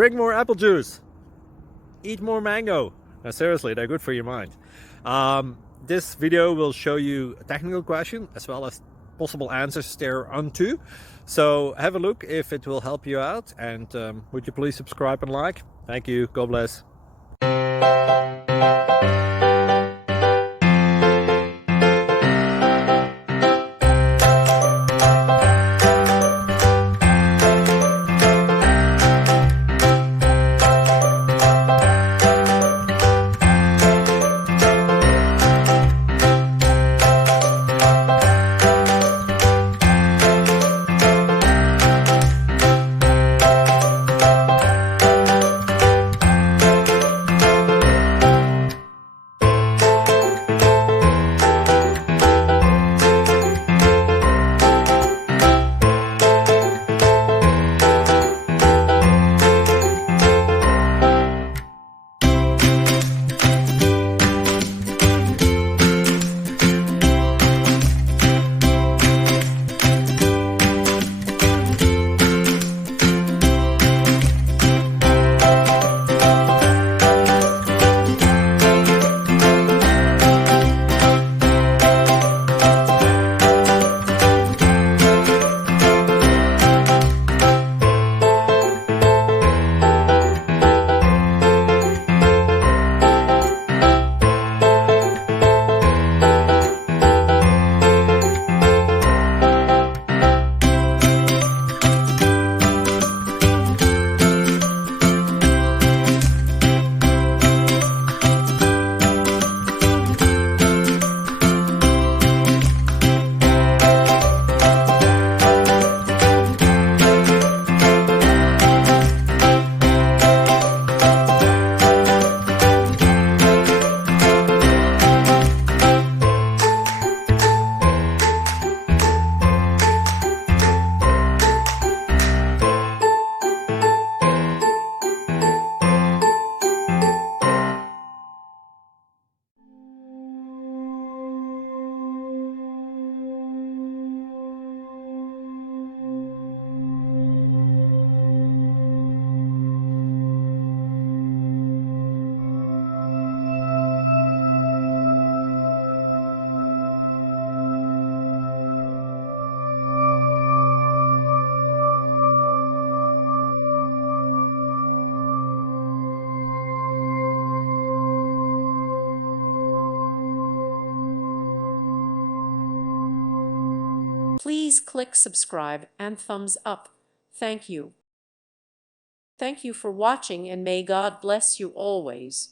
Drink more apple juice. Eat more mango. Now, seriously, they're good for your mind. This video will show you a technical question as well as possible answers thereunto. So have a look if it will help you out, and would you please subscribe and like? Thank you. God bless. Please click subscribe and thumbs up. Thank you. Thank you for watching, and may God bless you always.